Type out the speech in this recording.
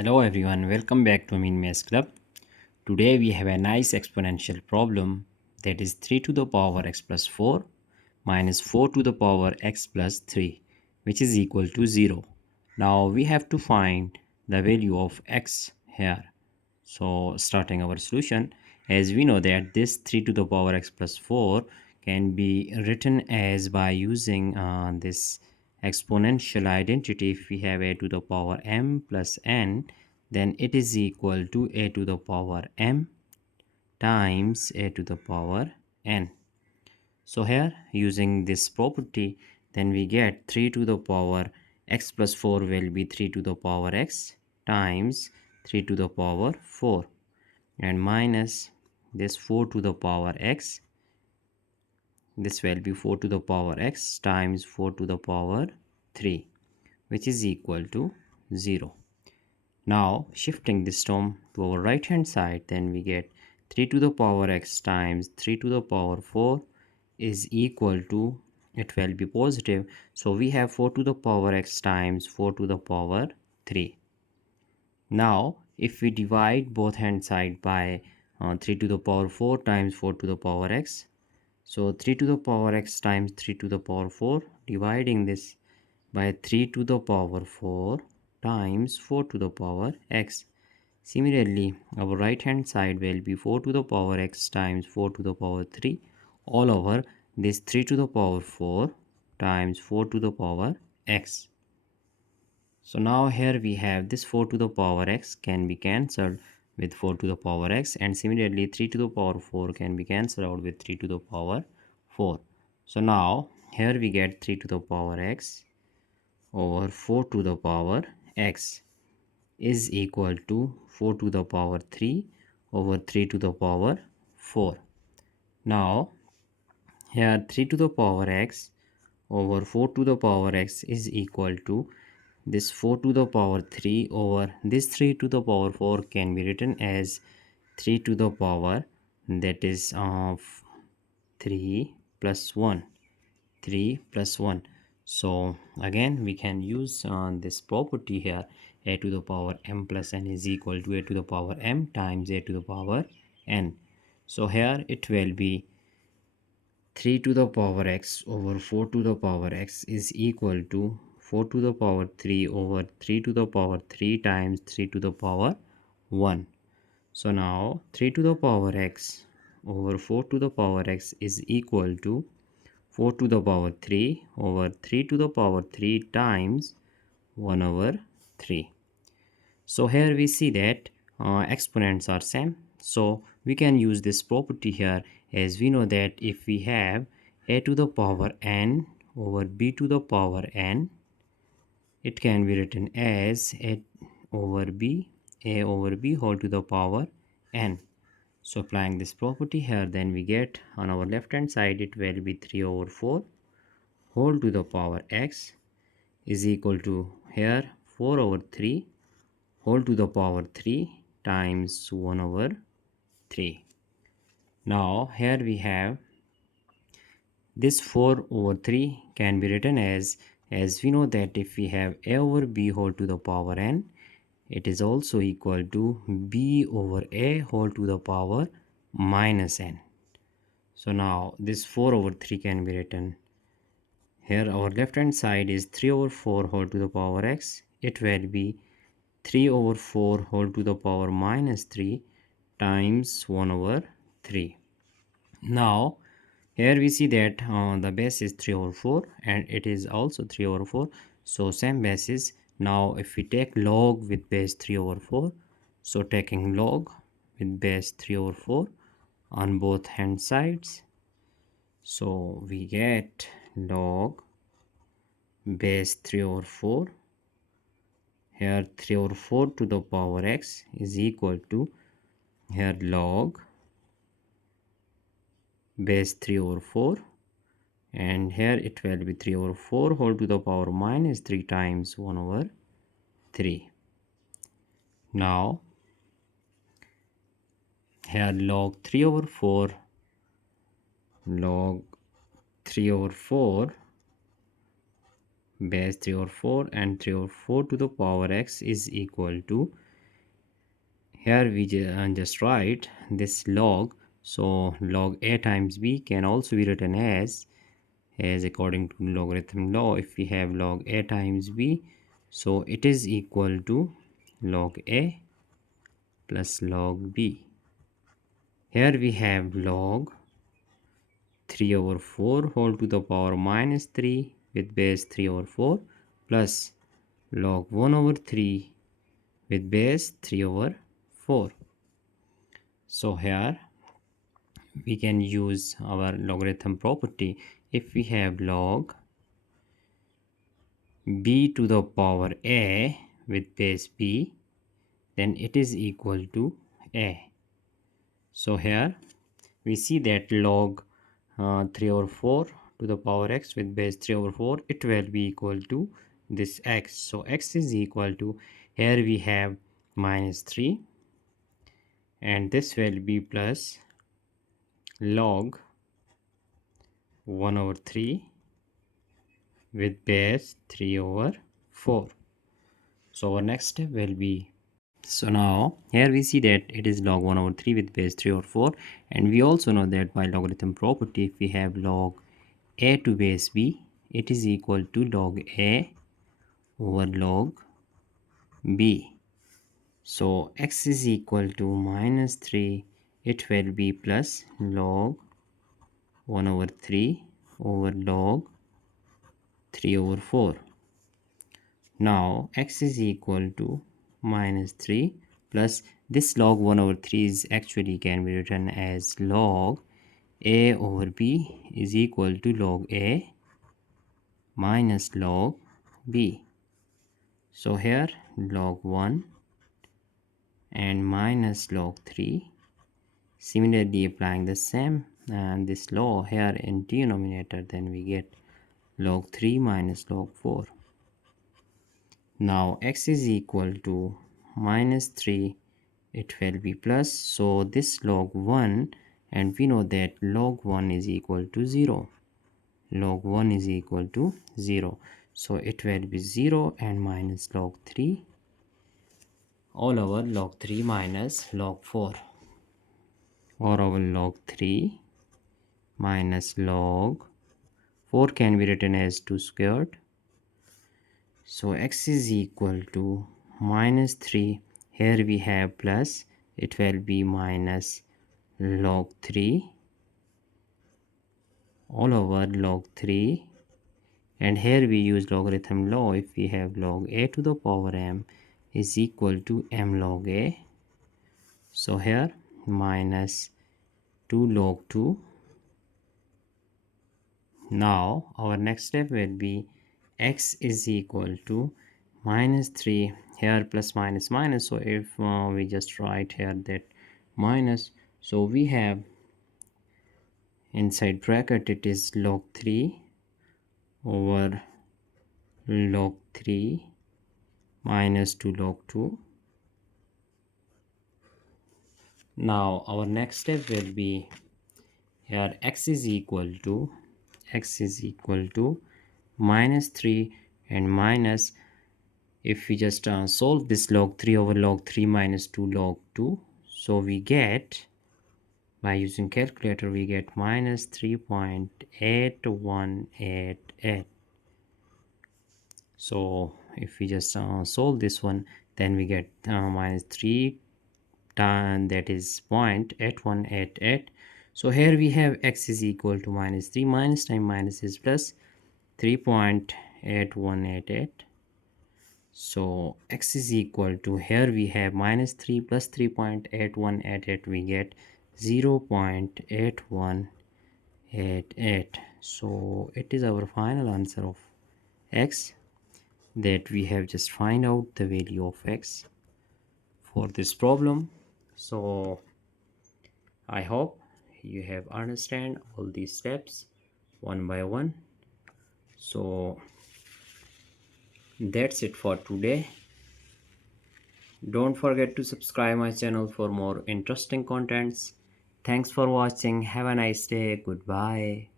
Hello everyone, welcome back to Amin Math Club. Today we have a nice exponential problem, that is 3 to the power x plus 4 minus 4 to the power x plus 3, which is equal to 0. Now we have to find the value of x here. So starting our solution, as we know that this 3 to the power x plus 4 can be written as by using this exponential identity. If we have a to the power m plus n, then it is equal to a to the power m times a to the power n. So here using this property, then we get 3 to the power x plus 4 will be 3 to the power x times 3 to the power 4, and minus this 4 to the power x, this will be 4 to the power x times 4 to the power 3, which is equal to 0. Now shifting this term to our right hand side, then we get 3 to the power x times 3 to the power 4 is equal to, it will be positive, so we have 4 to the power x times 4 to the power 3. Now if we divide both hand side by 3 to the power 4 times 4 to the power x, so 3 to the power x times 3 to the power 4, dividing this by 3 to the power 4 times 4 to the power x. Similarly, our right hand side will be 4 to the power x times 4 to the power 3 all over this 3 to the power 4 times 4 to the power x. So now here we have this 4 to the power x can be cancelled with 4 to the power x, and similarly 3 to the power 4 can be cancelled out with 3 to the power 4. So now here we get 3 to the power x over 4 to the power x is equal to 4 to the power 3 over 3 to the power 4. Now here 3 to the power x over 4 to the power x is equal to this 4 to the power 3 over this 3 to the power 4 can be written as 3 to the power, that is of 3 plus 1, 3 plus 1. So again we can use this property here, a to the power m plus n is equal to a to the power m times a to the power n. So here it will be 3 to the power x over 4 to the power x is equal to 4 to the power 3 over 3 to the power 3 times 3 to the power 1. So now 3 to the power x over 4 to the power x is equal to 4 to the power 3 over 3 to the power 3 times 1 over 3. So here we see that exponents are same, so we can use this property here, as we know that if we have a to the power n over b to the power n, it can be written as a over b whole to the power n. So applying this property here, then we get on our left hand side it will be 3 over 4 whole to the power x is equal to here 4 over 3 whole to the power 3 times 1 over 3. Now here we have this 4 over 3 can be written as we know that if we have a over b whole to the power n, it is also equal to b over a whole to the power minus n. So now this 4 over 3 can be written here, our left hand side is 3 over 4 whole to the power x, it will be 3 over 4 whole to the power minus 3 times 1 over 3. Now here we see that the base is 3 over 4 and it is also 3 over 4, so same basis. Now if we take log with base 3 over 4, so taking log with base 3 over 4 on both hand sides, so we get log base 3 over 4, here 3 over 4 to the power x is equal to here log base 3 over 4, and here it will be 3 over 4 whole to the power minus 3 times 1 over 3. Now here log 3 over 4, log 3 over 4 base 3 over 4 and 3 over 4 to the power x is equal to Here we just write this log. So log a times b can also be written as according to logarithm law. If we have log a times b, so it is equal to log a plus log b. Here we have log 3 over 4 whole to the power minus 3 with base 3 over 4 plus log 1 over 3 with base 3 over 4. So here we can use our logarithm property. If we have log b to the power a with base b, then it is equal to a. So here we see that log 3 over 4 to the power x with base 3 over 4, it will be equal to this x. So x is equal to, here we have minus 3, and this will be plus log 1 over 3 with base 3 over 4. So our next step will be, so now here we see that it is log 1 over 3 with base 3 over 4, and we also know that by logarithm property, if we have log a to base b, it is equal to log a over log b. So x is equal to minus 3, it will be plus log 1 over 3 over log 3 over 4. Now x is equal to minus 3 plus this log 1 over 3 is actually can be written as log a over b is equal to log a minus log b. So here log 1 and minus log 3, similarly applying the same and this law here in denominator, then we get log 3 minus log 4. Now x is equal to minus 3, it will be plus, so this log 1, and we know that log 1 is equal to 0. Log 1 is equal to 0, so it will be 0 and minus log 3 all over log 3 minus log 4, or over log 3 minus log 4 can be written as 2 squared. So x is equal to minus 3, here we have plus, it will be minus log 3 all over log 3, and here we use logarithm law. If we have log a to the power m is equal to m log a, so here minus 2 log 2. Now our next step will be x is equal to minus 3, here plus minus minus, so if we just write here that minus, so we have inside bracket it is log 3 over log 3 minus 2 log 2. Now our next step will be, here x is equal to minus 3 and minus, if we just solve this log 3 over log 3 minus 2 log 2, so we get, by using calculator, we get minus 3.8188. So if we just solve this one, then we get minus 3 times, that is 0.8188. So here we have x is equal to minus 3, minus time minus is plus 3.8188. So x is equal to, here we have minus 3 plus 3.8188, we get 0.8188. so it is our final answer of x, that we have just find out the value of x for this problem. So I hope you have understand all these steps one by one. So that's it for today. Don't forget to subscribe my channel for more interesting contents. Thanks for watching. Have a nice day. Goodbye.